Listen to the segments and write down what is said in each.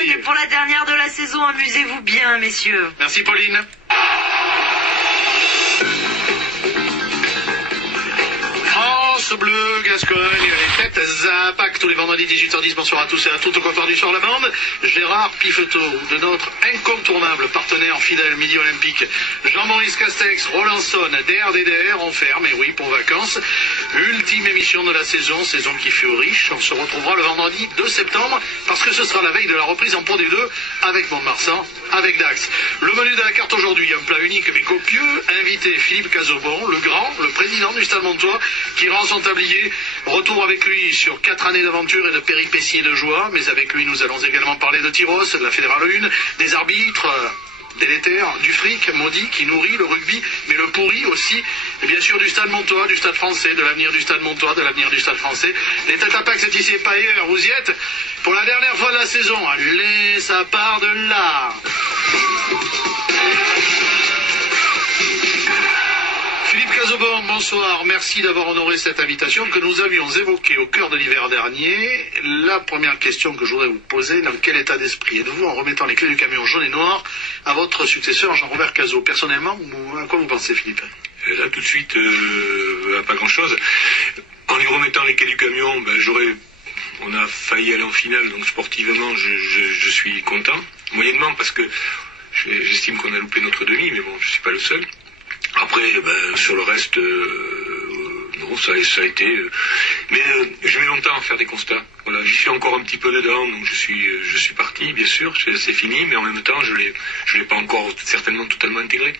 Et pour la dernière de la saison, amusez-vous bien, messieurs. Merci Pauline. France Bleu, Gascogne, les têtes Zapac tous les vendredis 18h10. Bonsoir à tous et à toutes au comptoir du soir la bande. Gérard Pifeteau, de notre incontournable partenaire fidèle Midi Olympique. Jean-Maurice Castex, Rolandson, DRDDR, on ferme, et oui, pour vacances. Ultime émission de la saison, saison qui fut riche. On se retrouvera le vendredi 2 septembre, parce que ce sera la veille de la reprise en Pro D2 avec Mont-de-Marsan, avec Dax. Le menu de la carte aujourd'hui, un plat unique mais copieux. Invité Philippe Cazobon, le grand, le président du Stade Montois, qui rend son tablier. Retour avec lui sur 4 années d'aventure et de péripéties et de joie. Mais avec lui, nous allons également parler de Tyros, de la Fédérale 1, des arbitres délétères, du fric maudit qui nourrit le rugby, mais le pourrit aussi, et bien sûr du Stade Montois, du Stade français, de l'avenir du Stade Montois, de l'avenir du Stade français. Les têtes à pack, c'est ici et pas ailleurs. Vous y êtes pour la dernière fois de la saison. Allez, ça part de là. Philippe Cazobon, bonsoir. Merci d'avoir honoré cette invitation que nous avions évoquée au cœur de l'hiver dernier. La première question que je voudrais vous poser, dans quel état d'esprit êtes-vous en remettant les clés du camion jaune et noir à votre successeur Jean-Robert Cazot? Personnellement, à quoi vous pensez, Philippe? Là, tout de suite, pas grand-chose. En lui remettant les clés du camion, on a failli aller en finale, donc sportivement, je suis content. Moyennement, parce que j'estime qu'on a loupé notre demi, mais bon, je ne suis pas le seul. Après, sur le reste, non, ça a été... mais je mets longtemps à faire des constats. Voilà, j'y suis encore un petit peu dedans, donc je suis parti, bien sûr, c'est fini, mais en même temps, je l'ai pas encore certainement totalement intégré.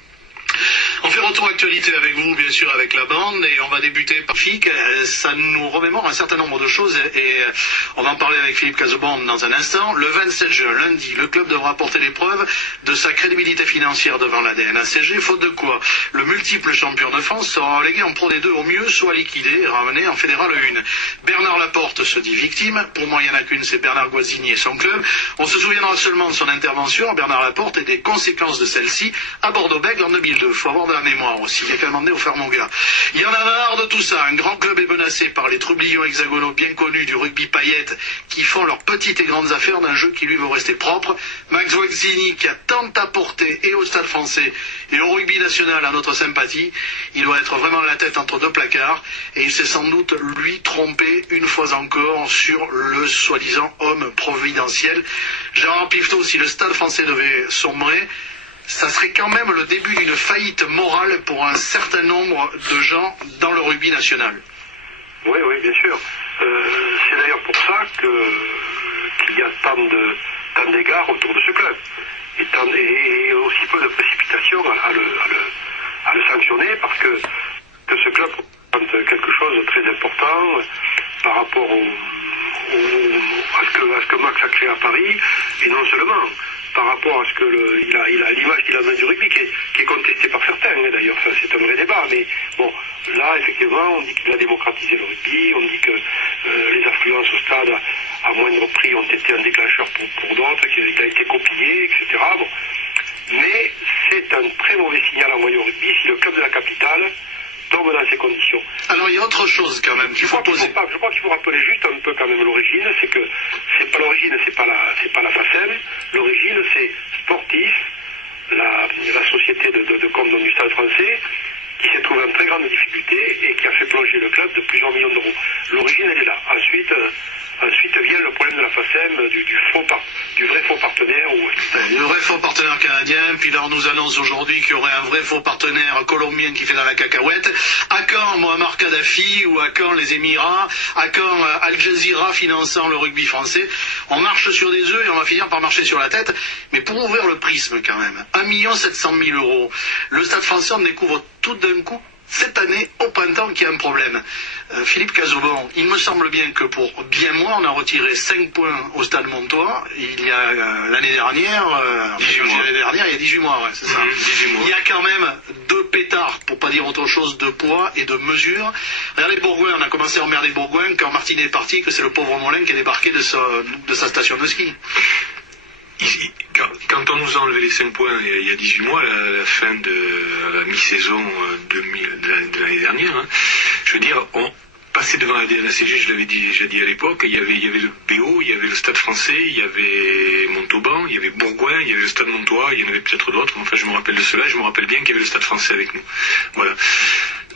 On fait retour actualité avec vous, bien sûr, avec la bande, et on va débuter par FIC. Ça nous remémore un certain nombre de choses, et on va en parler avec Philippe Cazobon dans un instant. Le 27 juin, lundi, le club devra apporter les preuves de sa crédibilité financière devant la DNACG, faute de quoi le multiple champion de France sera relégué en Pro D2 au mieux, soit liquidé et ramené en Fédérale 1. Bernard Laporte se dit victime. Pour moi, il n'y en a qu'une, c'est Bernard Guazzini et son club. On se souviendra seulement de son intervention, Bernard Laporte, et des conséquences de celle-ci à Bordeaux-Bègles en 2002. Faut avoir de la mémoire aussi, il y a qu'à demander au frère Monga. Il y en a marre de tout ça. Un grand club est menacé par les trublions hexagonaux bien connus du rugby paillettes qui font leurs petites et grandes affaires d'un jeu qui lui veut rester propre. Max Guazzini, qui a tant apporté et au Stade français et au rugby national à notre sympathie, il doit être vraiment la tête entre deux placards, et il s'est sans doute lui trompé une fois encore sur le soi-disant homme providentiel. Gérard Pifeteau, si le Stade français devait sombrer, ça serait quand même le début d'une faillite morale pour un certain nombre de gens dans le rugby national. Oui, bien sûr. C'est d'ailleurs pour ça qu'il y a tant d'égards autour de ce club. Et aussi peu de précipitation à le sanctionner, parce que ce club représente quelque chose de très important par rapport à ce que Max a créé à Paris, et non seulement par rapport à ce que l'image qu'il a donnée du rugby, qui est contestée par certains, d'ailleurs, ça c'est un vrai débat, mais bon, là effectivement on dit qu'il a démocratisé le rugby, on dit que les affluences au stade à moindre prix ont été un déclencheur pour d'autres, qu'il a été copié, etc. Bon. Mais c'est un très mauvais signal envoyé au rugby si le club de la capitale tombe dans ces conditions. Alors il y a autre chose quand même qu'il faut poser. Je crois qu'il faut rappeler juste un peu quand même l'origine, c'est que c'est pas la FACEM, l'origine c'est Sportif, la société de com du Stade français, qui s'est trouvé en très grande difficulté et qui a fait plonger le club de plusieurs millions d'euros. L'origine elle est là. Ensuite vient le problème de la FACEM, du vrai faux partenaire. Le vrai faux partenaire canadien, puis là on nous annonce aujourd'hui qu'il y aurait un vrai faux partenaire colombien qui fait dans la cacahuète. À quand Muammar Kadhafi, ou à quand les Émirats, à quand Al Jazeera finançant le rugby français? On marche sur des œufs et on va finir par marcher sur la tête. Mais pour ouvrir le prisme quand même, 1 700 000 €, le Stade français en découvre tout d'un coup cette année, au printemps, qu'il y a un problème. Philippe Cazobon, il me semble bien que pour bien moins, on a retiré 5 points au Stade Montois, il y a l'année dernière, il y a 18 mois, ouais, c'est ça. 18 mois. Il y a quand même 2 pétards, pour pas dire autre chose, de poids et de mesure. Regardez Bourgoin, on a commencé à emmerder Bourgoin quand Martine est parti, que c'est le pauvre Molin qui est débarqué de sa station de ski. Quand on nous a enlevé les 5 points il y a 18 mois, la fin de la mi-saison de l'année dernière, hein, je veux dire, on passait devant la DNACG, je l'avais déjà dit à l'époque, il y avait le BO, il y avait le Stade français, il y avait Montauban, il y avait Bourgoin, il y avait le Stade Montois, il y en avait peut-être d'autres, enfin je me rappelle de cela, je me rappelle bien qu'il y avait le Stade Français avec nous. Voilà.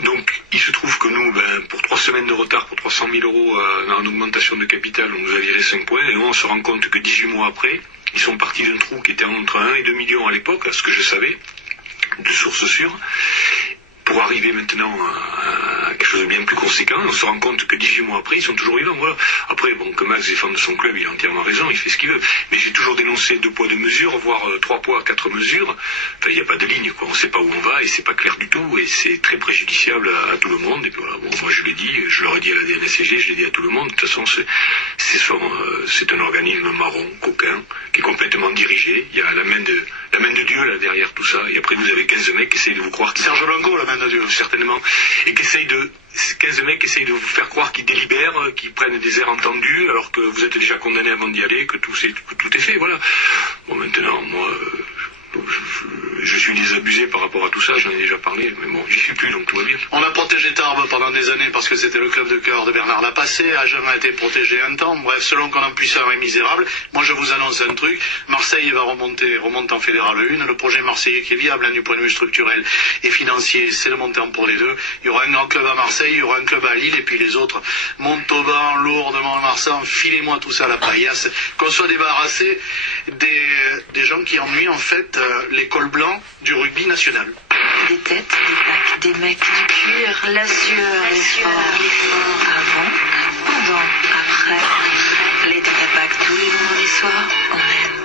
Donc il se trouve que nous, pour 3 semaines de retard, pour 300 000 euros en augmentation de capital, on nous a viré 5 points, et nous on se rend compte que 18 mois après, ils sont partis d'un trou qui était entre 1 et 2 millions à l'époque, à ce que je savais, de sources sûres, pour arriver maintenant à quelque chose de bien plus conséquent. On se rend compte que 18 mois après, ils sont toujours vivants. Voilà. Après, bon, que Max défende son club, il a entièrement raison, il fait ce qu'il veut. Mais j'ai toujours dénoncé 2 poids 2 mesures, voire 3 poids 4 mesures. Enfin, il n'y a pas de ligne, quoi. On ne sait pas où on va et c'est pas clair du tout et c'est très préjudiciable à tout le monde. Et puis voilà, bon, moi je l'ai dit, je l'aurais dit à la DNSCG, je l'ai dit à tout le monde. De toute façon, c'est un organisme marron, coquin, qui est complètement dirigé. Il y a la main de Dieu là derrière tout ça. Et après, vous avez 15 mecs qui essayent de vous croire. Serge Blanco, la main de Dieu. Certainement. Et qui essayent 15 mecs essayent de vous faire croire qu'ils délibèrent, qu'ils prennent des airs entendus, alors que vous êtes déjà condamné avant d'y aller, que tout est fait, voilà. Bon, maintenant, moi, je suis désabusé par rapport à tout ça, j'en ai déjà parlé, mais bon, j'y suis plus, donc tout va bien. On a protégé Tarbes pendant des années parce que c'était le club de cœur de Bernard Lapassé. Agen a été protégé un temps. Bref, selon qu'on en puissant est misérable. Moi, je vous annonce un truc. Marseille remonte en Fédéral 1. Le projet marseillais qui est viable du point de vue structurel et financier, c'est le montant pour les deux. Il y aura un grand club à Marseille, il y aura un club à Lille, et puis les autres, Montauban, Lourdes, Mont-de-Marsan, filez-moi tout ça à la paillasse. Qu'on soit débarrassé des gens qui ennuient en fait l'école blanche du rugby national. Des têtes, des packs, des mecs, du cuir, la sueur, l'effort. Avant, pendant, après. Les têtes à packs tous les vendredis soirs. On aime.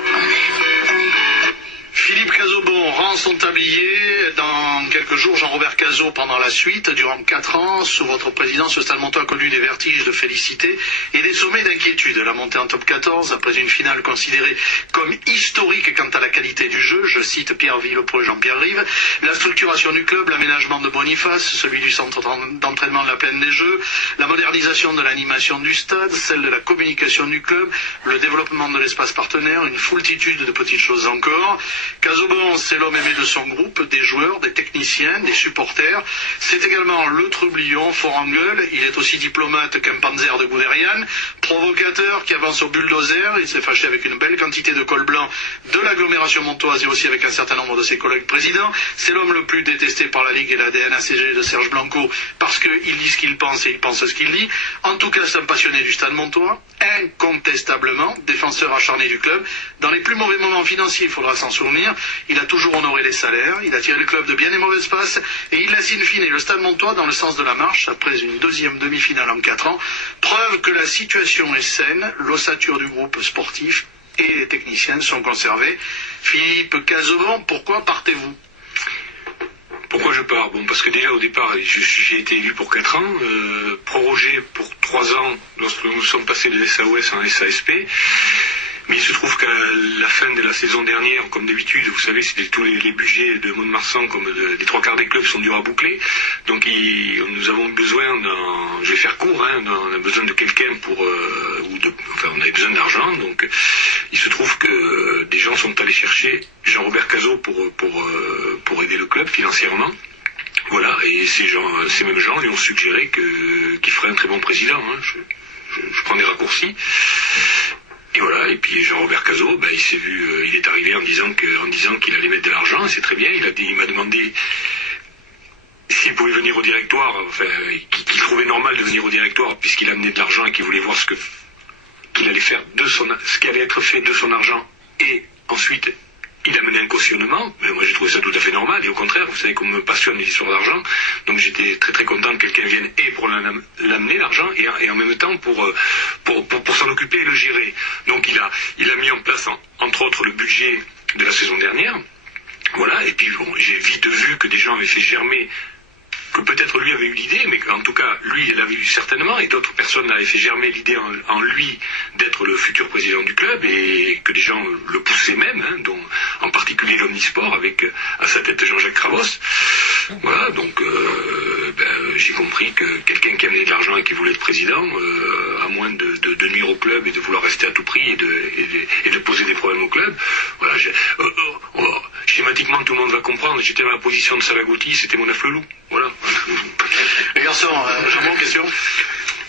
Philippe Cazobon rend son tablier. Dans quelques jours, Jean-Robert Cazot prendra la suite. Durant 4 ans, sous votre présidence, le Stade Montois a connu des vertiges de félicité et des sommets d'inquiétude. La montée en top 14, après une finale considérée comme historique quant à la qualité du jeu, je cite Pierre Villepreux et Jean-Pierre Rive, la structuration du club, l'aménagement de Boniface, celui du centre d'entraînement de la Plaine des Jeux, la modernisation de l'animation du stade, celle de la communication du club, le développement de l'espace partenaire, une foultitude de petites choses encore. Cazobon, c'est l'homme aimé de son groupe, des joueurs, des techniciens, des supporters. C'est également le trublion, fort en gueule. Il est aussi diplomate qu'un panzer de Guderian, provocateur qui avance au bulldozer. Il s'est fâché avec une belle quantité de col blanc de l'agglomération montoise et aussi avec un certain nombre de ses collègues présidents. C'est l'homme le plus détesté par la Ligue et la DNACG de Serge Blanco parce qu'il dit ce qu'il pense et il pense ce qu'il dit. En tout cas, c'est un passionné du Stade Montois, incontestablement, défenseur acharné du club. Dans les plus mauvais moments financiers, il faudra s'en souvenir. Il a toujours honoré les salaires, il a tiré le club de bien des mauvaises passes et il laisse in fine le Stade Montois dans le sens de la marche après une 2e demi-finale en 4 ans. Preuve que la situation est saine, l'ossature du groupe sportif et les techniciens sont conservés. Philippe Cazobon, pourquoi partez-vous ? Pourquoi je pars ? Bon, parce que déjà au départ, j'ai été élu pour 4 ans, prorogé pour 3 ans lorsque nous sommes passés de SAOS en SASP. Mais il se trouve qu'à la fin de la saison dernière, comme d'habitude, vous savez, tous les budgets de Mont-de-Marsan, comme des 3/4 des clubs, sont durs à boucler. Donc nous avons besoin je vais faire court, on a besoin de quelqu'un on avait besoin d'argent. Donc il se trouve que des gens sont allés chercher Jean-Robert Cazot pour aider le club financièrement. Voilà, et ces mêmes gens lui ont suggéré qu'il ferait un très bon président. Je prends des raccourcis. Et voilà, et puis Jean-Robert Cazot, il s'est vu, il est arrivé en disant qu'il allait mettre de l'argent, et c'est très bien. Il m'a demandé s'il pouvait venir au directoire, qu'il trouvait normal de venir au directoire puisqu'il amenait de l'argent et qu'il voulait voir ce qu'il allait faire ce qui allait être fait de son argent, et ensuite il a mené un cautionnement. Mais moi j'ai trouvé ça tout à fait normal, et au contraire, vous savez qu'on me passionne les histoires d'argent, donc j'étais très très content que quelqu'un vienne et pour l'amener l'argent et en même temps pour s'en occuper et le gérer. Donc il a mis en place entre autres le budget de la saison dernière. Voilà, et puis bon, j'ai vite vu que des gens avaient fait germer, que peut-être lui avait eu l'idée, mais qu'en tout cas, lui, il l'avait eu certainement, et d'autres personnes avaient fait germer l'idée en lui d'être le futur président du club, et que des gens le poussaient même, dont en particulier l'Omnisport, avec à sa tête Jean-Jacques Cravos. Voilà, donc j'ai compris que quelqu'un qui amenait de l'argent et qui voulait être président, à moins de nuire au club et de vouloir rester à tout prix et de poser des problèmes au club, voilà, schématiquement tout le monde va comprendre, j'étais dans la position de Salagouti, c'était mon afflelou. Voilà. Les garçons, j'ai une question.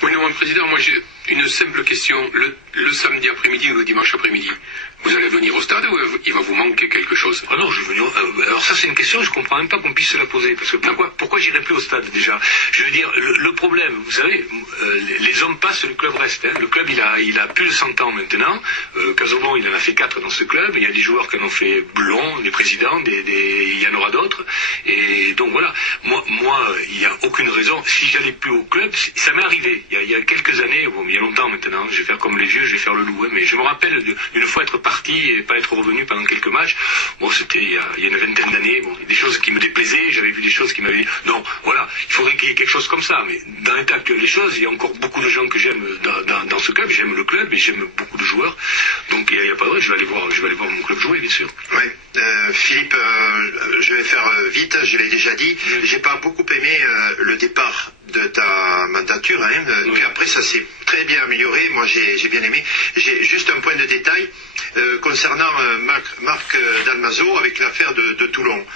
Oui, non, Président, moi j'ai une simple question. Le samedi après-midi ou le dimanche après-midi, vous allez venir au stade ou il va vous manquer quelque chose? Ah non, je veux dire, alors ça c'est une question, je comprends même pas qu'on puisse se la poser. Parce que pourquoi j'irai plus au stade déjà? Je veux dire, le problème, vous savez, les hommes passent, le club reste. Hein. Le club il a plus de 100 ans maintenant. Casobon il en a fait 4 dans ce club. Il y a des joueurs qui en ont fait blond, des présidents, il y en aura d'autres. Et donc voilà, moi il n'y a aucune raison. Si j'allais plus au club, ça m'est arrivé. Il y a quelques années, bon, il y a longtemps maintenant, je vais faire comme les vieux, je vais faire le loup. Hein, mais je me rappelle d'une fois être parti et pas être revenu pendant quelques matchs. Bon, c'était il y a une vingtaine d'années. Bon, des choses qui me déplaisaient, j'avais vu des choses qui m'avaient... Non, voilà, il faudrait qu'il y ait quelque chose comme ça. Mais dans l'état actuel des choses, il y a encore beaucoup de gens que j'aime dans ce club. J'aime le club et j'aime beaucoup de joueurs. Donc il n'y a pas de vrai, je vais aller voir mon club jouer, bien sûr. Oui, Philippe, je vais faire vite, je l'ai déjà dit. J'ai pas beaucoup aimé le départ de ta mandature, hein, puis après ça s'est très bien amélioré, moi j'ai bien aimé. J'ai juste un point de détail concernant Marc Dalmaso avec l'affaire de Toulon.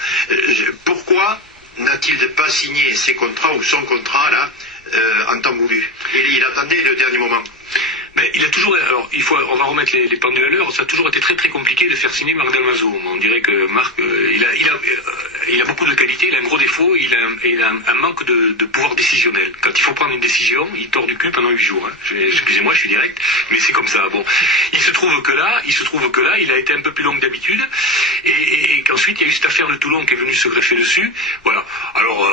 Pourquoi n'a-t-il pas signé ses contrats ou son contrat là en temps voulu? Il attendait le dernier moment. Mais il a toujours, alors on va remettre les pendules à l'heure, ça a toujours été très très compliqué de faire signer Marc Dalmaso. On dirait que Marc, il a beaucoup de qualités, il a un gros défaut, il a un manque de pouvoir décisionnel. Quand il faut prendre une décision, il tord du cul pendant 8 jours. Hein. Excusez-moi, je suis direct, mais c'est comme ça. Bon, il se trouve que là, il a été un peu plus long que d'habitude, et qu'ensuite il y a eu cette affaire de Toulon qui est venue se greffer dessus. Voilà. Alors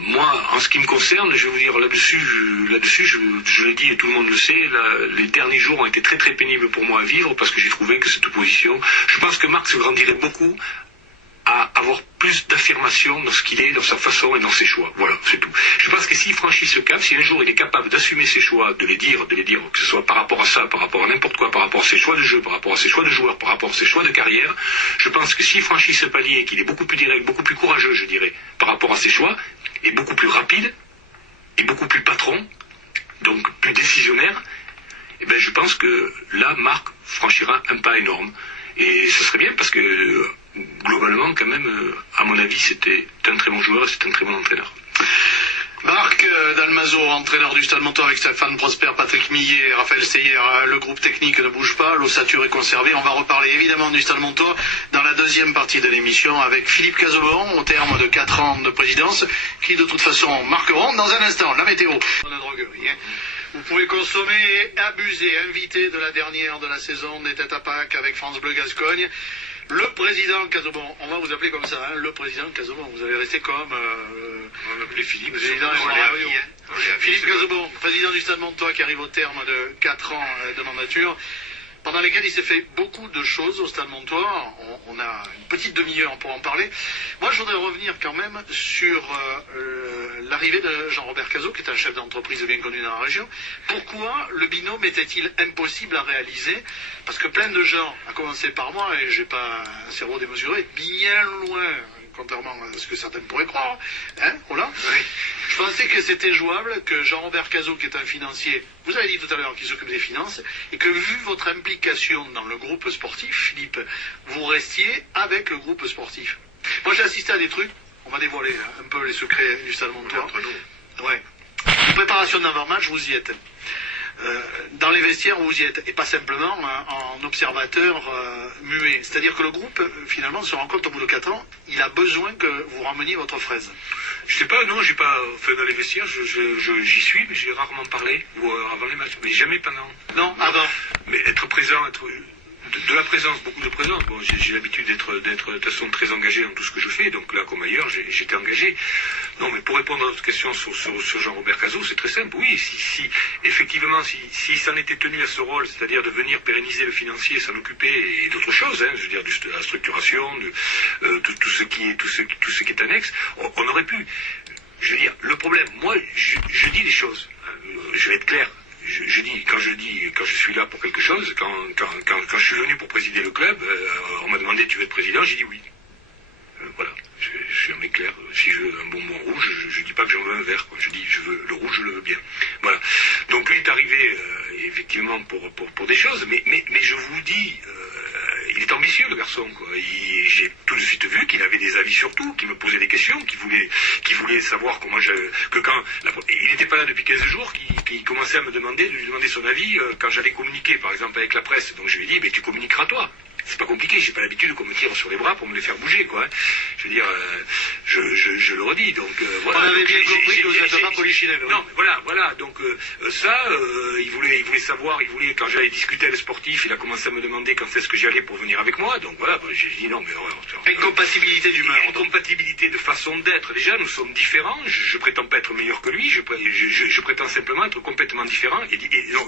moi, en ce qui me concerne, je vais vous dire là-dessus, je l'ai dit et tout le monde le sait. Les derniers jours ont été très très pénibles pour moi à vivre parce que j'ai trouvé que cette opposition, je pense que Marc se grandirait beaucoup à avoir plus d'affirmation dans ce qu'il est, dans sa façon et dans ses choix. Voilà, c'est tout. Je pense que s'il franchit ce cap, si un jour il est capable d'assumer ses choix, de les dire, que ce soit par rapport à ça, par rapport à n'importe quoi, par rapport à ses choix de jeu, par rapport à ses choix de joueurs, par rapport à ses choix de carrière, je pense que s'il franchit ce palier, qu'il est beaucoup plus direct, beaucoup plus courageux, je dirais, par rapport à ses choix, et beaucoup plus rapide, et beaucoup plus patron, donc plus décisionnaire, eh ben, je pense que là, Marc franchira un pas énorme. Et ce serait bien parce que, globalement, quand même, à mon avis, c'était un très bon joueur et c'est un très bon entraîneur. Marc Dalmaso, entraîneur du Stade Montois avec Stéphane Prosper, Patrick Millet, Raphaël Steyer, le groupe technique ne bouge pas, l'ossature est conservée. On va reparler évidemment du Stade Montois dans la deuxième partie de l'émission avec Philippe Casobon au terme de 4 ans de présidence qui de toute façon marqueront dans un instant la météo. On a droguerie, hein. Vous pouvez consommer et abuser. Invité de la dernière de la saison des Têtes à Pâques avec France Bleu Gascogne. Le président Casobon, on va vous appeler comme ça, hein, le président Casobon. Vous allez rester comme... on l'appelait Philippe. Philippe Casobon, président du Stade Montois qui arrive au terme de 4 ans de mandature, pendant lesquels il s'est fait beaucoup de choses au Stade Montois. On a une petite demi-heure pour en parler. Moi, je voudrais revenir quand même sur l'arrivée de Jean-Robert Cazot, qui est un chef d'entreprise bien connu dans la région. Pourquoi le binôme était-il impossible à réaliser? Parce que plein de gens, à commencer par moi, et j'ai pas un cerveau démesuré, bien loin, contrairement à ce que certains pourraient croire, hein, voilà. Oui. Je pensais que c'était jouable, que Jean-Robert Cazot, qui est un financier, vous avez dit tout à l'heure qu'il s'occupe des finances, et que vu votre implication dans le groupe sportif, Philippe, vous restiez avec le groupe sportif. Moi j'ai assisté à des trucs, on va dévoiler un peu les secrets du Stade Montois. Entre nous. Ouais. Préparation d'avant-match, vous y êtes. Dans les vestiaires, vous y êtes. Et pas simplement en observateur muet. C'est-à-dire que le groupe, finalement, se rend compte au bout de 4 ans, il a besoin que vous rameniez votre fraise. Je sais pas, non, j'ai pas fait dans les vestiaires, j'y suis, mais j'ai rarement parlé, ou avant les matchs, mais jamais pendant. Non, avant. Mais être présent, de la présence, beaucoup de présence. Bon, j'ai l'habitude d'être de toute façon très engagé dans tout ce que je fais, donc là comme ailleurs, j'étais engagé. Non, mais pour répondre à votre question sur Jean-Robert Cazot, c'est très simple. Oui, effectivement, si s'en était tenu à ce rôle, c'est-à-dire de venir pérenniser le financier, s'en occuper et d'autres choses, hein, je veux dire de la structuration, de tout ce qui est annexe, on aurait pu. Je veux dire, le problème, moi, je dis des choses. Je vais être clair. Quand je suis là pour quelque chose, quand je suis venu pour présider le club, on m'a demandé tu veux être président, j'ai dit oui. Voilà, je suis un mec clair. Si je veux un bonbon rouge, je dis pas que j'en veux un vert, quoi. Je dis je veux le rouge, je le veux bien. Voilà. Donc lui est arrivé effectivement pour des choses, mais je vous dis, il est ambitieux, le garçon, quoi. J'ai tout de suite vu qu'il avait des avis sur tout, qu'il me posait des questions, qu'il voulait savoir comment il n'était pas là depuis 15 jours, qu'il commençait à de lui demander son avis quand j'allais communiquer, par exemple, avec la presse. Donc je lui ai dit, mais tu communiqueras toi. C'est pas compliqué, j'ai pas l'habitude qu'on me tire sur les bras pour me les faire bouger, quoi. Je veux dire, je le redis, donc voilà. On avait donc, bien compris que vous n'êtes pas polichinelle. Non, voilà, donc il voulait savoir, quand j'allais discuter avec le sportif, il a commencé à me demander quand est-ce que j'y allais pour venir avec moi, donc voilà, j'ai dit non, mais... Incompatibilité d'humeur. Incompatibilité de façon d'être, déjà, nous sommes différents, je prétends pas être meilleur que lui, je prétends simplement être complètement différent, et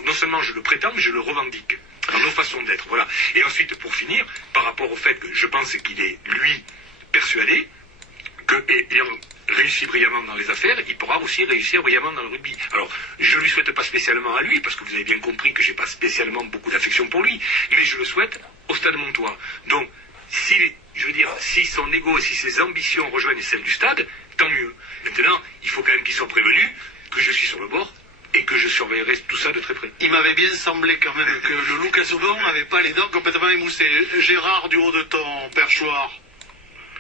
non seulement je le prétends, mais je le revendique. Dans nos façons d'être, voilà. Et ensuite, pour finir, par rapport au fait que je pense qu'il est, lui, persuadé qu'ayant réussi brillamment dans les affaires, il pourra aussi réussir brillamment dans le rugby. Alors, je ne lui souhaite pas spécialement à lui, parce que vous avez bien compris que j'ai pas spécialement beaucoup d'affection pour lui, mais je le souhaite au Stade Montois. Donc, si son ego et si ses ambitions rejoignent celles du stade, tant mieux. Maintenant, il faut quand même qu'il soit prévenu que je suis sur le bord, et que je surveillerai tout ça de très près. Il m'avait bien semblé quand même que le loup Casaubon n'avait pas les dents complètement émoussées. Gérard, du haut de ton perchoir.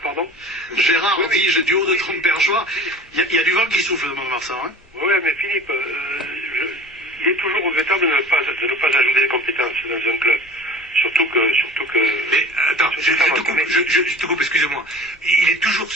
Pardon? Gérard, oui. dis-je, du haut de ton perchoir. Il y a du vent qui souffle de Mont-de-Marsan, hein? Oui, mais Philippe, il est toujours regrettable de ne pas ajouter des compétences dans un club. Surtout que... Mais attends, je te coupe, excusez-moi. Il est toujours...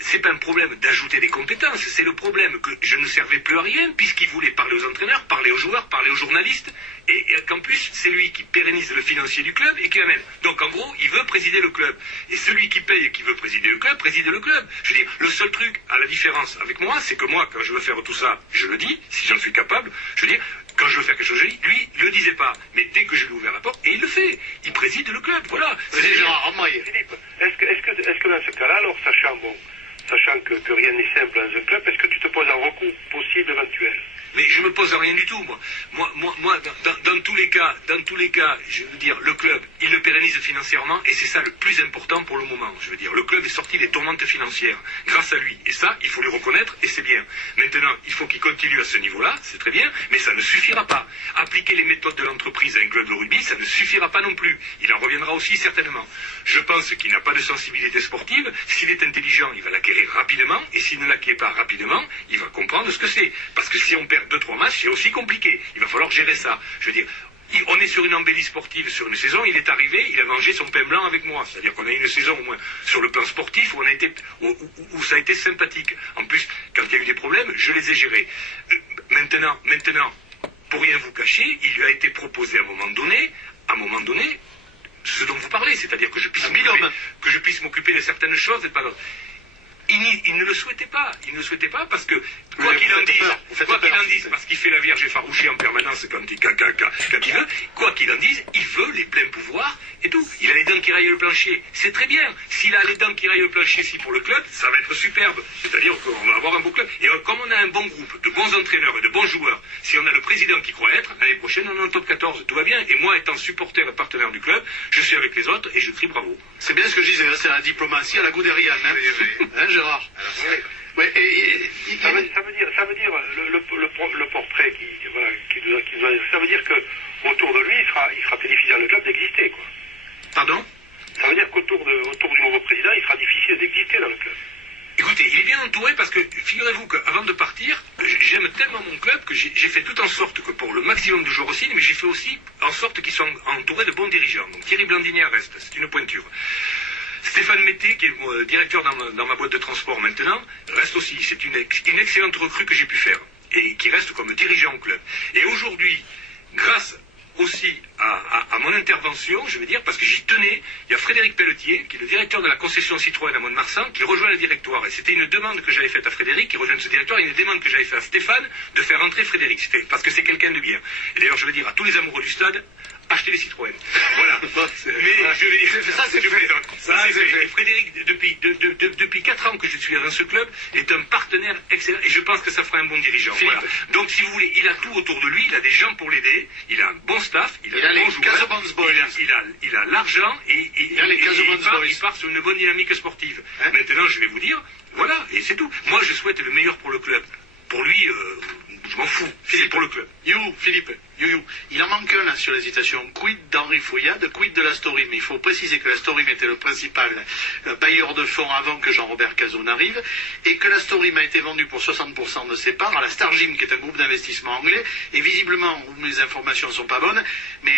C'est pas un problème d'ajouter des compétences, c'est le problème que je ne servais plus à rien, puisqu'il voulait parler aux entraîneurs, parler aux joueurs, parler aux journalistes, et qu'en plus, c'est lui qui pérennise le financier du club et qui amène. Donc en gros, il veut présider le club. Et celui qui paye et qui veut présider le club, préside le club. Je veux dire, le seul truc, à la différence avec moi, c'est que moi, quand je veux faire tout ça, je le dis, si j'en suis capable, je veux dire, quand je veux faire quelque chose, je dis, lui, il ne le disait pas. Mais dès que je lui ai ouvert la porte, et il le fait. Il préside le club, voilà. C'est Gérard Maille. Philippe, est-ce que dans ce cas-là, alors, sachant que rien n'est simple dans un club, est-ce que tu te poses un recours possible éventuel? Mais je me pose à rien du tout, moi, dans tous les cas, je veux dire, le club, il le pérennise financièrement, et c'est ça le plus important pour le moment. Je veux dire, le club est sorti des tourmentes financières, grâce à lui. Et ça, il faut le reconnaître, et c'est bien. Maintenant, il faut qu'il continue à ce niveau-là, c'est très bien, mais ça ne suffira pas. Appliquer les méthodes de l'entreprise à un club de rugby, ça ne suffira pas non plus. Il en reviendra aussi certainement. Je pense qu'il n'a pas de sensibilité sportive. S'il est intelligent, il va l'acquérir rapidement, et s'il ne l'acquiert pas rapidement, il va comprendre ce que c'est. Parce que si on perd 2-3 matchs, c'est aussi compliqué. Il va falloir gérer ça. Je veux dire, on est sur une embellie sportive sur une saison, il est arrivé, il a mangé son pain blanc avec moi. C'est-à-dire qu'on a eu une saison au moins sur le plan sportif où ça a été sympathique. En plus, quand il y a eu des problèmes, je les ai gérés. Maintenant, pour rien vous cacher, il lui a été proposé à un moment donné, ce dont vous parlez, c'est-à-dire que je puisse m'occuper de certaines choses et pas d'autres. Il ne le souhaitait pas. Il ne le souhaitait pas parce que, quoi qu'il en dise, parce qu'il fait la Vierge effarouchée en permanence quand il veut, quoi qu'il en dise, il veut les pleins pouvoirs et tout. Il a les dents qui rayent le plancher. C'est très bien. S'il a les dents qui rayent le plancher ici pour le club, ça va être superbe. C'est-à-dire qu'on va avoir un beau club. Et comme on a un bon groupe de bons entraîneurs et de bons joueurs, si on a le président qui croit être, l'année prochaine, on est en top 14. Tout va bien. Et moi, étant supporter et partenaire du club, je suis avec les autres et je crie bravo. C'est bien ce que je disais, c'est la diplomatie à la Guderian, hein, Gérard? Oui. Ça veut dire le portrait ça veut dire que autour de lui, il sera très difficile dans le club d'exister, quoi. Pardon? Ça veut dire qu'autour du nouveau président, il sera difficile d'exister dans le club. Écoutez, il est bien entouré parce que, figurez-vous qu'avant de partir, j'aime tellement mon club que j'ai fait tout en sorte que pour le maximum de joueurs aussi, mais j'ai fait aussi en sorte qu'ils soient entourés de bons dirigeants. Donc Thierry Blandinière reste, c'est une pointure. Stéphane Mété, qui est le directeur dans ma boîte de transport maintenant, reste aussi. C'est une excellente recrue que j'ai pu faire et qui reste comme dirigeant au club. Et aujourd'hui, grâce aussi à mon intervention, je veux dire, parce que j'y tenais, il y a Frédéric Pelletier, qui est le directeur de la concession Citroën à Mont-de-Marsan, qui rejoint le directoire. Et c'était une demande que j'avais faite à Frédéric, qui rejoint ce directoire, et une demande que j'avais faite à Stéphane, de faire rentrer Frédéric. C'était parce que c'est quelqu'un de bien. Et d'ailleurs, je veux dire à tous les amoureux du stade, achetez les Citroën. Voilà. Mais je vais dire, ça c'est plaisante. Ça c'est fait. Frédéric, depuis 4 ans que je suis dans ce club, est un partenaire excellent et je pense que ça fera un bon dirigeant. Voilà. Donc si vous voulez, il a tout autour de lui, il a des gens pour l'aider, il a un bon staff, il a des bons joueurs, il a l'argent et il part sur une bonne dynamique sportive. Maintenant je vais vous dire, voilà, et c'est tout. Moi je souhaite le meilleur pour le club. Pour lui, je m'en fous. C'est pour le club. Philippe. You. Il en manque un là sur l'hésitation. Quid d'Henri Fouillade, quid de l'Astorim? Il faut préciser que l'Astorim était le principal bailleur de fonds avant que Jean-Robert Cazot n'arrive, et que l'Astorim a été vendu pour 60% de ses parts à la Stargym, qui est un groupe d'investissement anglais, et visiblement, mes informations ne sont pas bonnes, mais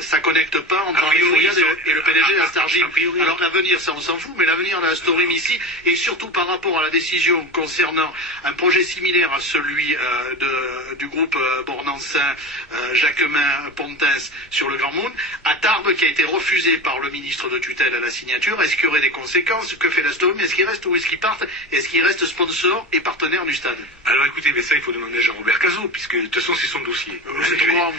ça connecte pas entre Henri Fouillade et le PDG de la Stargym. Alors l'avenir, ça on s'en fout, mais l'avenir de l'Astorim ici, et surtout par rapport à la décision concernant un projet similaire à celui du groupe Bornancin, Jacquemin, Pontens sur le Grand Monde, à Tarbes, qui a été refusé par le ministre de tutelle à la signature. Est-ce qu'il y aurait des conséquences? Que fait l'Astorim? Est-ce qu'il reste ou est-ce qu'il parte? Est-ce qu'il reste sponsor et partenaire du stade? Alors écoutez, mais ça il faut demander à Jean-Robert Cazot, puisque de toute façon c'est son dossier. Non.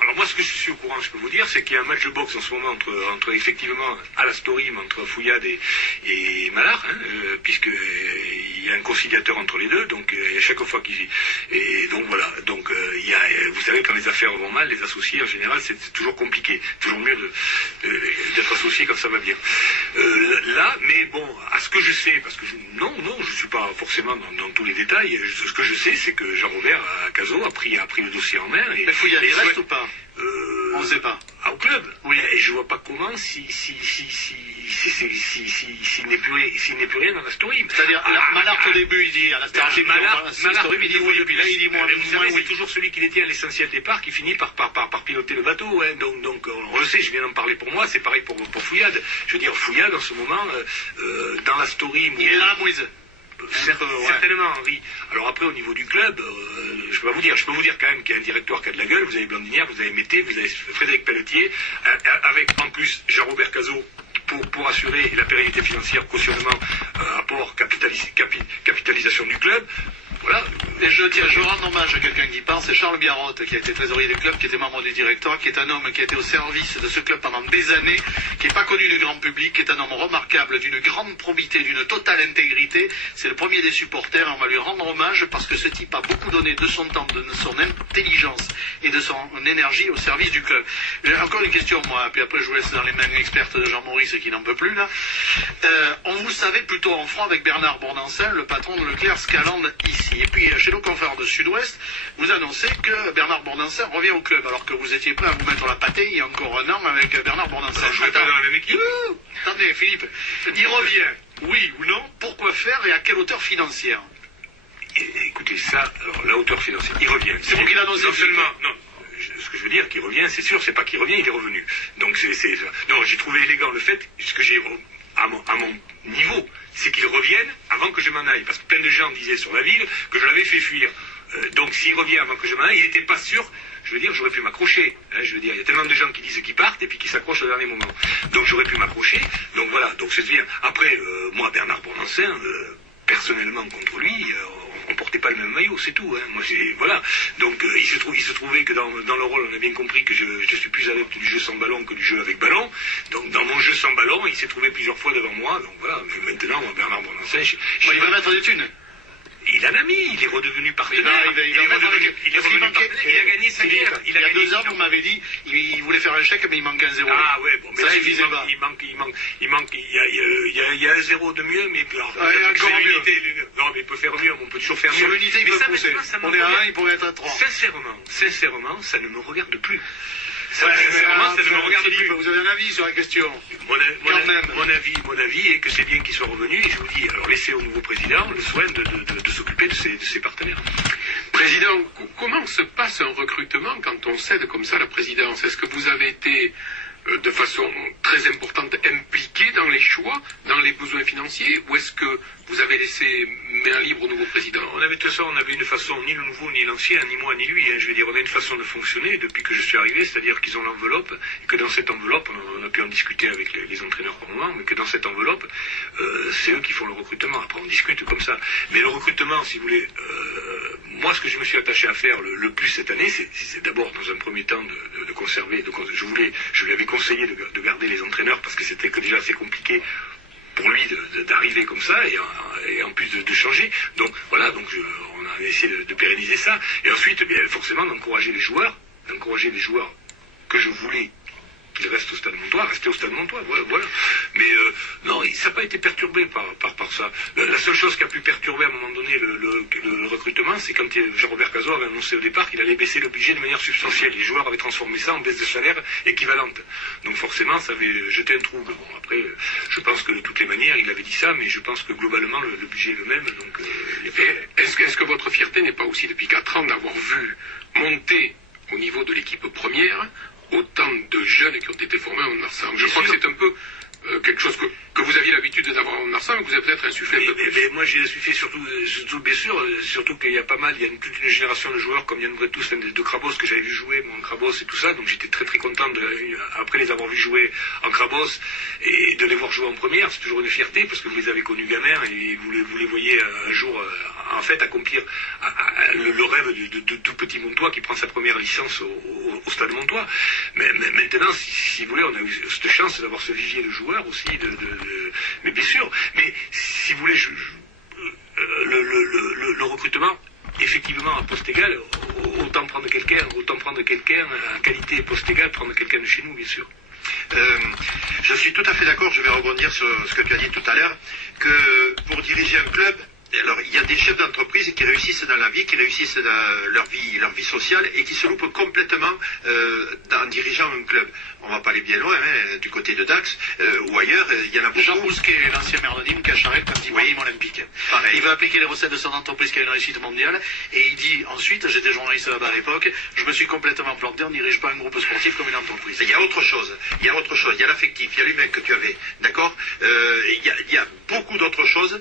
Alors moi ce que je suis au courant, je peux vous dire, c'est qu'il y a un match de boxe en ce moment entre effectivement à l'Astorim, entre Fouillade et Malard, puisqu'il y a un conciliateur entre les deux, donc à chaque fois qu'il... Et donc voilà, donc vous savez, quand les affaires vont mal, les associés en général c'est toujours compliqué, toujours mieux d'être associé quand ça va bien. Là, mais bon, à ce que je sais, parce que je suis pas forcément dans tous les détails, ce que je sais c'est que Jean-Robert Cazot a pris le dossier en main. Mais Fouillade, il reste ou pas? On ne sait pas. Au club. Oui. Et je vois pas comment s'il n'est plus rien dans la story. C'est-à-dire, Malard au début il dit à la Stargym, il dit oui, et puis là il dit moins oui. Oui. C'est toujours celui qui détient l'essentiel départ qui finit par piloter le bateau. Hein. Donc on le sait, je viens d'en parler pour moi, c'est pareil pour Fouillade. Je veux dire, Fouillade en ce moment, dans la story... Il est dans la mouise. Certainement, Henri. Alors après, au niveau du club, je peux vous dire quand même qu'il y a un directoire qui a de la gueule. Vous avez Blandinière, vous avez Mété, vous avez Frédéric Pelletier, avec en plus Jean-Robert Cazot pour assurer la pérennité financière, cautionnement, apport, capitalisation du club. Voilà. Et je rends hommage à quelqu'un qui pense, c'est Charles Biarrotte, qui a été trésorier du club, qui était membre du directoire, qui est un homme qui a été au service de ce club pendant des années, qui n'est pas connu du grand public, qui est un homme remarquable, d'une grande probité, d'une totale intégrité. C'est le premier des supporters, et on va lui rendre hommage parce que ce type a beaucoup donné de son temps, de son intelligence et de son énergie au service du club. J'ai encore une question, moi, puis après je vous laisse dans les mains expertes de Jean-Maurice qui n'en peut plus, là. On vous savait plutôt en franc avec Bernard Bornancin, le patron de Leclerc Scalande ici. Et puis, chez nos confrères de Sud-Ouest, vous annoncez que Bernard Bornancin revient au club, alors que vous étiez prêt à vous mettre la pâtée il y a encore un an avec Bernard Bornancin. Je ne pas dans la même équipe. Attendez, Philippe, il revient, oui ou non? Pourquoi faire et à quelle hauteur financière? Écoutez, ça, alors, la hauteur financière, il revient. C'est vous qui l'annoncez? Non seulement, non. Ce que je veux dire, qu'il revient, c'est sûr, c'est pas qu'il revient, il est revenu. Donc non, j'ai trouvé élégant le fait, ce que j'ai à mon niveau, c'est qu'il revienne avant que je m'en aille. Parce que plein de gens disaient sur la ville que je l'avais fait fuir. Donc s'il revient avant que je m'en aille, il n'était pas sûr. Je veux dire, j'aurais pu m'accrocher. Hein, je veux dire, il y a tellement de gens qui disent qu'ils partent et puis qui s'accrochent au dernier moment. Donc j'aurais pu m'accrocher. Donc voilà, donc c'est bien. Après, moi, Bernard Bornancin, personnellement contre lui, on portait pas le même maillot, c'est tout. Hein. Moi, voilà. Donc il se trouvait que dans le rôle, on a bien compris que je suis plus adepte du jeu sans ballon que du jeu avec ballon. Donc dans mon jeu sans ballon, il s'est trouvé plusieurs fois devant moi. Donc voilà. Mais maintenant, Bernard Bornancin, il va mettre des thunes. Il en a mis, il est redevenu partenaire. Il a gagné sa guerre. Il y a 2 ans, vous m'avez dit, il voulait faire un chèque, mais il manque un 0. Ah ouais, bon, mais ça là, suffisait pas. Il y a un 0 de mieux, mais encore mieux. Non, mais il peut faire mieux, on peut toujours faire mieux. Sur l'unité, il peut pousser. On est à 1, il pourrait être à 3. Sincèrement, ça ne me regarde plus. Ça ne me regarde plus. Vous avez un avis sur la question? Mon avis est que c'est bien qu'il soit revenu, et je vous dis, alors laissez au nouveau président le soin de s'occuper de ses partenaires. Président, comment se passe un recrutement quand on cède comme ça la présidence? Est-ce que vous avez été de façon très importante impliqué dans les choix, dans les besoins financiers, ou est-ce que vous avez laissé main libre au nouveau président? On avait une façon, ni le nouveau, ni l'ancien, ni moi, ni lui. Hein. Je veux dire, on a une façon de fonctionner depuis que je suis arrivé, c'est-à-dire qu'ils ont l'enveloppe, et que dans cette enveloppe, on a pu en discuter avec les entraîneurs par moment, mais que dans cette enveloppe, c'est eux qui font le recrutement. Après, on discute comme ça. Mais le recrutement, si vous voulez, moi, ce que je me suis attaché à faire le plus cette année, c'est d'abord, dans un premier temps, de conserver. Je lui avais conseillé de garder les entraîneurs parce que c'était déjà assez compliqué pour lui d'arriver comme ça et en plus de changer. Donc voilà, on a essayé de pérenniser ça. Et ensuite, bien, forcément, d'encourager les joueurs que je voulais qu'ils restent au Stade Montois, rester au Stade Montois. Voilà. Mais non, ça n'a pas été perturbé par ça. La seule chose qui a pu perturber à un moment donné le recrutement, c'est quand Jean-Robert Cazot avait annoncé au départ qu'il allait baisser le budget de manière substantielle. Les joueurs avaient transformé ça en baisse de salaire équivalente. Donc forcément, ça avait jeté un trouble. Bon, après, je pense que de toutes les manières, il avait dit ça, mais je pense que globalement, le budget est le même. Donc, est-ce que votre fierté n'est pas aussi depuis 4 ans d'avoir vu monter au niveau de l'équipe première autant de jeunes qui ont été formés en Marsan? Je crois que c'est un peu quelque chose que vous aviez l'habitude d'avoir en Marsan, mais que vous avez peut-être insufflé un peu plus. Mais moi j'ai insufflé surtout bien sûr, surtout qu'il y a pas mal, il y a toute une génération de joueurs comme Yann Bretous, de Krabos que j'avais vu jouer, moi en Krabos et tout ça, donc j'étais très très content après les avoir vus jouer en Krabos et de les voir jouer en première. C'est toujours une fierté parce que vous les avez connus gamins et vous les voyez un jour en fait accomplir le rêve de tout petit Montois qui prend sa première licence au Stade Montois. Mais maintenant, si vous voulez, on a eu cette chance d'avoir ce vivier de joueurs aussi, mais bien sûr, mais si vous voulez, le recrutement, effectivement, à poste égal, autant prendre quelqu'un à qualité et poste égal, prendre quelqu'un de chez nous, bien sûr. Je suis tout à fait d'accord, je vais rebondir sur ce que tu as dit tout à l'heure, que pour diriger un club, alors, il y a des chefs d'entreprise qui réussissent dans la vie, qui réussissent dans leur vie sociale et qui se loupent complètement en dirigeant un club. On va pas aller bien loin, hein, du côté de Dax ou ailleurs, il y en a beaucoup. Jean Bousquet, l'ancien maire de Nîmes, qui a Charette quand il prime olympique. Pareil. Il va appliquer les recettes de son entreprise qui a une réussite mondiale et il dit ensuite, j'étais journaliste là-bas à l'époque, je me suis complètement planté, on ne dirige pas un groupe sportif comme une entreprise. Il y a autre chose, il y a l'affectif, il y a l'humain que tu avais, d'accord, il y a beaucoup d'autres choses.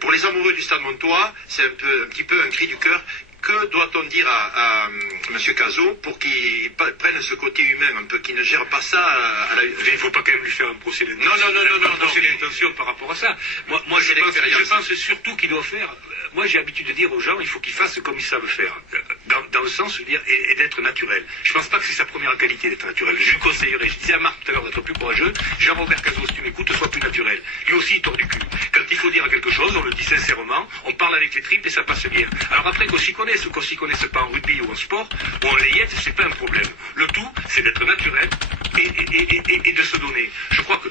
Pour les amoureux du Stade Montois, c'est un petit peu un cri du cœur. Que doit-on dire à M. Cazot pour qu'il prenne ce côté humain un peu, qu'il ne gère pas ça à la... Il ne faut pas quand même lui faire un procès d'intention par rapport à ça. Moi je pense surtout qu'il doit faire... Moi j'ai l'habitude de dire aux gens, il faut qu'ils fassent comme ils savent faire. Dans le sens de dire, et d'être naturel. Je ne pense pas que c'est sa première qualité d'être naturel. Je lui conseillerais, je disais à Marc tout à l'heure d'être plus courageux. Jean-Robert Cazot, si tu m'écoutes, sois plus naturel. Lui aussi il tord du cul. Quand il faut dire quelque chose, on le dit sincèrement, on parle avec les tripes et ça passe bien. Alors après qu'on s'y connaisse ou qu'on s'y connaisse pas en rugby ou en sport, ou en layette, c'est pas un problème. Le tout, c'est d'être naturel et de se donner. Je crois que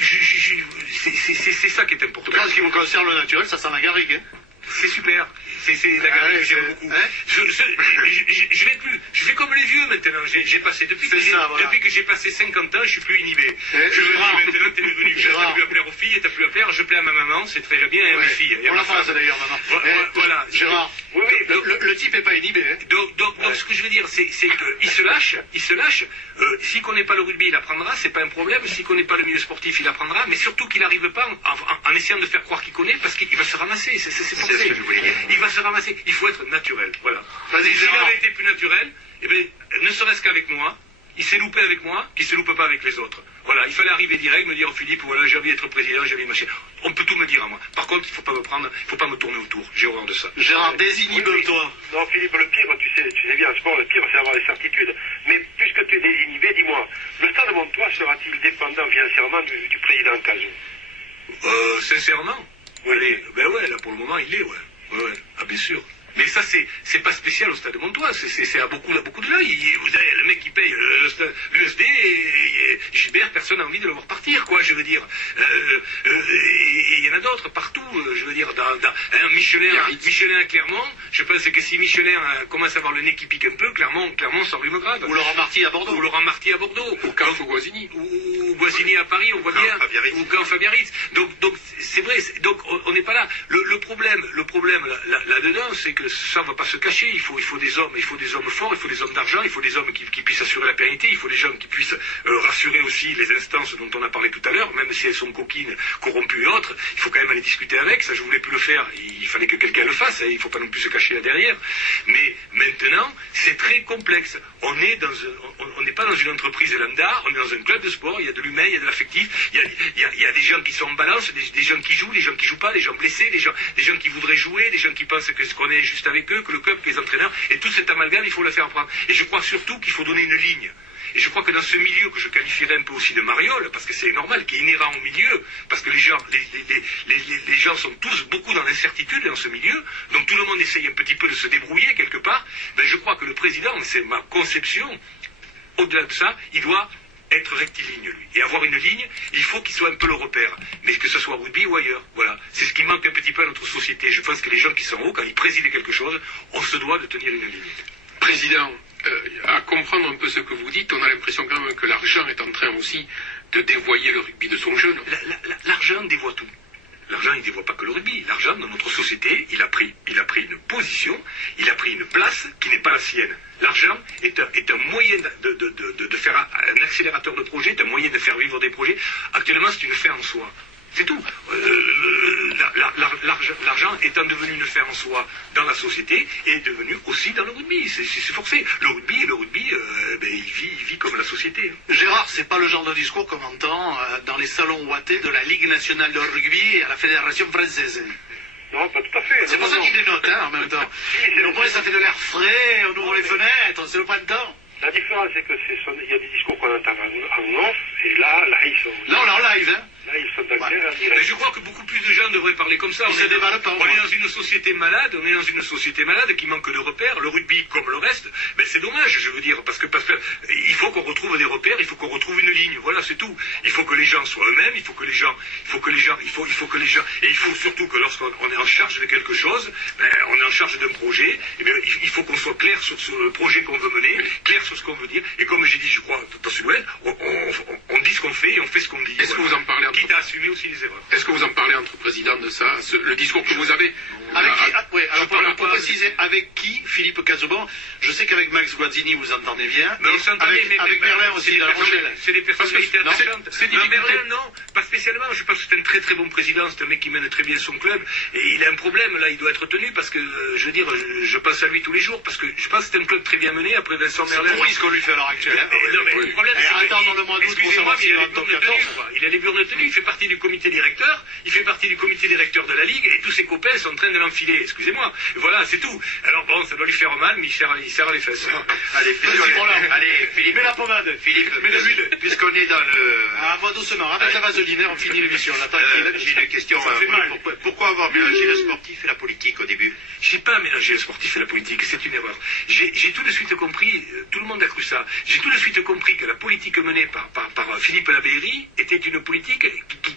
c'est ça qui est important. En ce qui vous concerne, le naturel, ça sent la garrigue. Hein. C'est super. C'est la garrigue que j'aime beaucoup. Hein, je vais plus. Je fais comme les vieux maintenant. J'ai passé depuis que j'ai passé 50 ans, je suis plus inhibé. Je me dis maintenant, t'es devenu. T'as plus à plaire aux filles, t'as plus à plaire. Je plais à ma maman, c'est très bien, et à mes filles. On la face d'ailleurs maintenant. Voilà. Gérard. Oui. Le type est pas inhibé. Hein. Donc ce que je veux dire, c'est qu'il se lâche. S'il connaît pas le rugby, il apprendra. C'est pas un problème. S'il connaît pas le milieu sportif, il apprendra. Mais surtout qu'il n'arrive pas en essayant de faire croire qu'il connaît, parce qu'il va se ramasser. C'est pour ça. Il va se ramasser. Il faut être naturel. Voilà. S'il avait été plus naturel, eh bien, ne serait-ce qu'avec moi, il s'est loupé avec moi, qu'il ne se loupe pas avec les autres. Voilà, il fallait arriver direct, me dire, Philippe, voilà, j'ai envie d'être président, j'ai envie de machin. On peut tout me dire à moi. Par contre, il ne faut pas me prendre, il ne faut pas me tourner autour. J'ai horreur de ça. Gérard, désinhibe-toi. Non, Philippe, le pire, tu sais bien, en sport, le pire, c'est d'avoir des certitudes. Mais puisque tu es désinhibé, dis-moi, le Stade Montois sera-t-il dépendant financièrement du président Cazot? Sincèrement, Oui. Ben ouais, là pour le moment, il est, ouais. Ah, bien sûr. Mais ça, c'est pas spécial au Stade de Montois, c'est à beaucoup de gens. Vous avez le mec qui paye l'USD et Gilbert, personne n'a envie de le voir partir, quoi, je veux dire. Il y en a d'autres partout, je veux dire, Michelin à Clermont, je pense que si Michelin commence à avoir le nez qui pique un peu, Clermont s'enrhume grave. Ou Laurent Marty à Bordeaux. Ou Caen ou Guazzini. Ou Guazzini à Paris, on voit bien. Ou Caen Fabiarritz. Donc c'est vrai, donc on n'est pas là. Le problème là-dedans, c'est que ça ne va pas se cacher. Il faut des hommes forts, il faut des hommes d'argent, il faut des hommes qui puissent assurer la pérennité, il faut des gens qui puissent rassurer aussi les instances dont on a parlé tout à l'heure, même si elles sont coquines, corrompues et autres. Il faut quand même aller discuter avec. Ça, je voulais plus le faire. Il fallait que quelqu'un le fasse. Il ne faut pas non plus se cacher là derrière. Mais maintenant, c'est très complexe. On n'est pas dans une entreprise lambda. On est dans un club de sport. Il y a de l'humain, il y a de l'affectif. Il y a des gens qui sont en balance, des gens qui jouent, des gens qui jouent pas, des gens blessés, des gens qui voudraient jouer, des gens qui pensent que ce qu'on est juste avec eux, que le club, que les entraîneurs, et tout cet amalgame, il faut le faire prendre. Et je crois surtout qu'il faut donner une ligne. Et je crois que dans ce milieu que je qualifierais un peu aussi de mariole, parce que c'est normal, qui est inhérent au milieu, parce que les gens sont tous beaucoup dans l'incertitude dans ce milieu, donc tout le monde essaye un petit peu de se débrouiller quelque part, ben je crois que le président, c'est ma conception, au-delà de ça, il doit être rectiligne, lui. Et avoir une ligne, il faut qu'il soit un peu le repère. Mais que ce soit au rugby ou ailleurs. Voilà. C'est ce qui manque un petit peu à notre société. Je pense que les gens qui sont en haut, quand ils président quelque chose, on se doit de tenir une ligne. Président, à comprendre un peu ce que vous dites, on a l'impression quand même que l'argent est en train aussi de dévoyer le rugby de son jeu. L'argent dévoie tout. L'argent, il ne dévoie pas que le rugby. L'argent, dans notre société, il a pris une position, il a pris une place qui n'est pas la sienne. L'argent est un moyen de faire un accélérateur de projet, est un moyen de faire vivre des projets. Actuellement, c'est une fin en soi. C'est tout. L'argent étant devenu une fin en soi dans la société, est devenu aussi dans le rugby. C'est forcé. Le rugby, il vit comme la société. Gérard, c'est pas le genre de discours qu'on entend dans les salons ouatés de la Ligue nationale de rugby et à la Fédération française. Non, pas tout à fait. C'est pour ça qu'il dénote, en même temps. Et donc, ça fait de l'air frais, on ouvre les fenêtres, c'est le printemps. La différence, c'est que il y a des discours qu'on entend en off, et là, ils sont... Là, on est en live, hein. Là, ils sont en direct. Mais je crois que beaucoup plus de gens devraient parler comme ça. On est dans une société malade, qui manque de repères. Le rugby, comme le reste, c'est dommage, je veux dire, parce que il faut qu'on retrouve des repères, il faut qu'on retrouve une ligne. Voilà, c'est tout. Il faut que les gens soient eux-mêmes, et il faut surtout que lorsqu'on est en charge de quelque chose, on est en charge d'un projet, il faut qu'on soit clair sur le projet qu'on veut mener, clair sur ce qu'on veut dire. Et comme j'ai dit, je crois, dans Sud-Ouest, on dit ce qu'on fait et on fait ce qu'on dit. Est-ce que vous en parlez quitte à assumer aussi les erreurs. Est-ce que vous en parlez entre présidents de ça, le discours que vous avez avec qui, alors pour préciser, avec qui, Philippe Casaubon? Je sais qu'avec Max Guazzini vous entendez bien, mais avec Merlin aussi dans la Rochelle. C'est des personnalités attachantes. C'est difficile. Non, pas spécialement. Je pense que c'est un très très bon président, c'est un mec qui mène très bien son club, et il a un problème là, il doit être tenu, parce que, je veux dire, je pense à lui tous les jours, parce que je pense que c'est un club très bien mené, après Vincent Merlin. C'est pourri ce qu'on lui fait à l'heure actuelle. Non, mais le problème, c'est attends dans le mois d'août pour savoir s'il est en top 14. Il a les burnes tenues, il fait partie du comité directeur, de la Ligue, et tous ses copains sont en train de l'enfiler, excusez-moi. Voilà, c'est tout. Alors bon, ça doit lui faire mal, mais il serre les fesses. Allez, Philippe, mets la pommade, Philippe, mets de l'huile, puisqu'on est dans le... Ah, moi doucement, avec la vaseline, on finit l'émission, là, tranquille. J'ai une question, pourquoi avoir mélangé le sportif et la politique au début? Je n'ai pas mélangé le sportif et la politique, c'est une erreur. J'ai tout de suite compris, tout le monde a cru ça, j'ai tout de suite compris que la politique menée par Philippe Labeyrie était une politique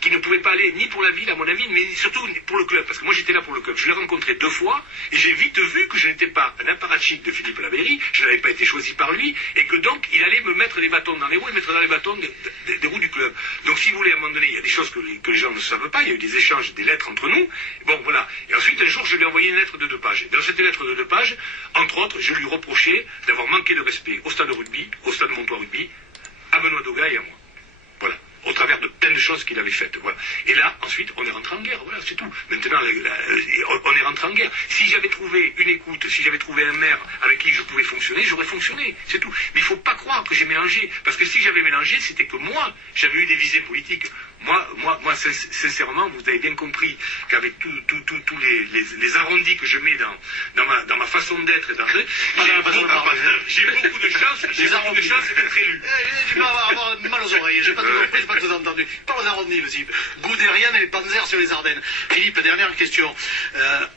qui ne pouvait pas aller ni pour la ville, à mon avis, mais surtout pour le club, parce que moi j'étais là pour le club. Je l'ai rencontré 2 fois, et j'ai vite vu que je n'étais pas un apparatchik de Philippe Labeyrie, je n'avais pas été choisi par lui, et que donc il allait me mettre des bâtons dans les roues et mettre dans les bâtons des roues du club. Donc si vous voulez, à un moment donné, il y a des choses que les gens ne savent pas, il y a eu des échanges, des lettres entre nous, bon voilà. Et ensuite, un jour, je lui ai envoyé une lettre de 2 pages. Dans cette lettre de 2 pages, entre autres, je lui reprochais d'avoir manqué de respect au stade de rugby, au stade Montois Rugby, à Benoît Doga et à moi. Voilà. Au travers de plein de choses qu'il avait faites. Voilà. Et là, ensuite, on est rentré en guerre. Voilà, c'est tout. Maintenant, on est rentré en guerre. Si j'avais trouvé une écoute, si j'avais trouvé un maire avec qui je pouvais fonctionner, j'aurais fonctionné. C'est tout. Mais il ne faut pas croire que j'ai mélangé. Parce que si j'avais mélangé, c'était que moi, j'avais eu des visées politiques. Moi, sincèrement, vous avez bien compris qu'avec tous les arrondis que je mets dans ma façon d'être, j'ai beaucoup de chance d'être élu. Tu vas avoir mal aux oreilles, j'ai pas tout compris, j'ai pas tout entendu. Pas aux arrondis, le type. Guderian et les Panzers sur les Ardennes. Philippe, dernière question.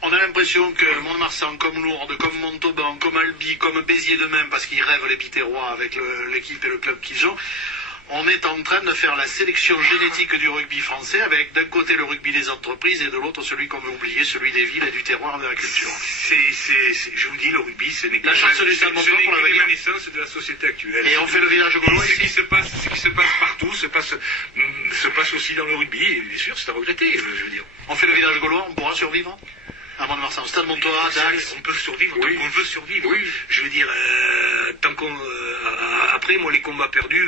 On a l'impression que Mont-de-Marsan, comme Lourdes, comme Montauban, comme Albi, comme Béziers demain, parce qu'ils rêvent les Biterrois avec l'équipe et le club qu'ils ont, on est en train de faire la sélection génétique du rugby français avec d'un côté le rugby des entreprises et de l'autre celui qu'on veut oublier, celui des villes et du terroir de la culture. Je vous dis, le rugby, ce n'est que la chance du Stade Montois pour l'avenir. Naissance de la société actuelle. Et on fait le village gaulois. Ce qui se passe partout se passe aussi dans le rugby, et bien sûr, c'est à regretter, je veux dire. On fait le village gaulois, on pourra survivre à Mont-de-Marsan, Stade Montois, Dax. On peut survivre tant qu'on veut survivre. Oui. Je veux dire, tant qu'on... après, moi, les combats perdus...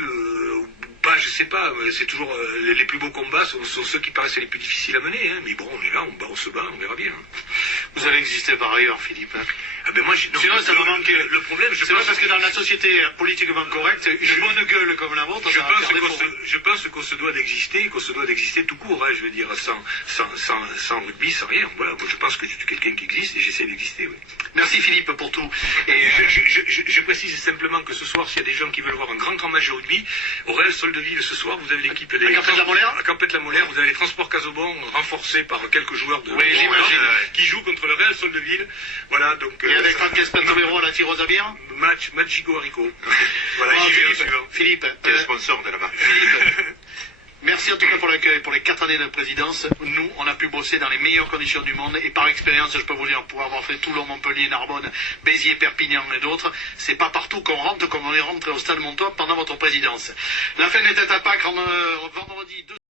je sais pas, c'est toujours les plus beaux combats sont ceux qui paraissent les plus difficiles à mener, hein. Mais bon, on est là, on se bat, on verra bien. Vous allez exister par ailleurs, Philippe. Ah ben moi, sinon, ça va manquer. Le problème, c'est pas parce que dans la société politiquement correcte, une bonne gueule comme la vôtre, je pense qu'on se doit d'exister tout court, hein, je veux dire, sans rugby, sans rien. Voilà, moi, je pense que je suis quelqu'un qui existe et j'essaie d'exister, oui. Merci Philippe pour tout. Et je précise simplement que ce soir, s'il y a des gens qui veulent voir un grand match de rugby, au Real Soldat Soldeville ce soir, vous avez l'équipe des... À Campette-la-Molaire. À Campette-la-Molaire, vous avez les transports Casobon renforcés par quelques joueurs de... Oui, j'imagine. qui jouent contre le Real Soldeville. Voilà, donc... Et avec Franck Espantomero à la tireuse à bière. Match Gigot Haricot. Voilà, Oh, j'y vais Philippe, suivant. Philippe, C'est le sponsor de la marque. merci en tout cas pour l'accueil, pour les 4 années de présidence. Nous, on a pu bosser dans les meilleures conditions du monde et par expérience, je peux vous dire, pour avoir fait Toulon, Montpellier, Narbonne, Béziers, Perpignan et d'autres, c'est pas partout qu'on rentre comme on est rentré au Stade Montois pendant votre présidence. La fin était à Pâques, vendredi 2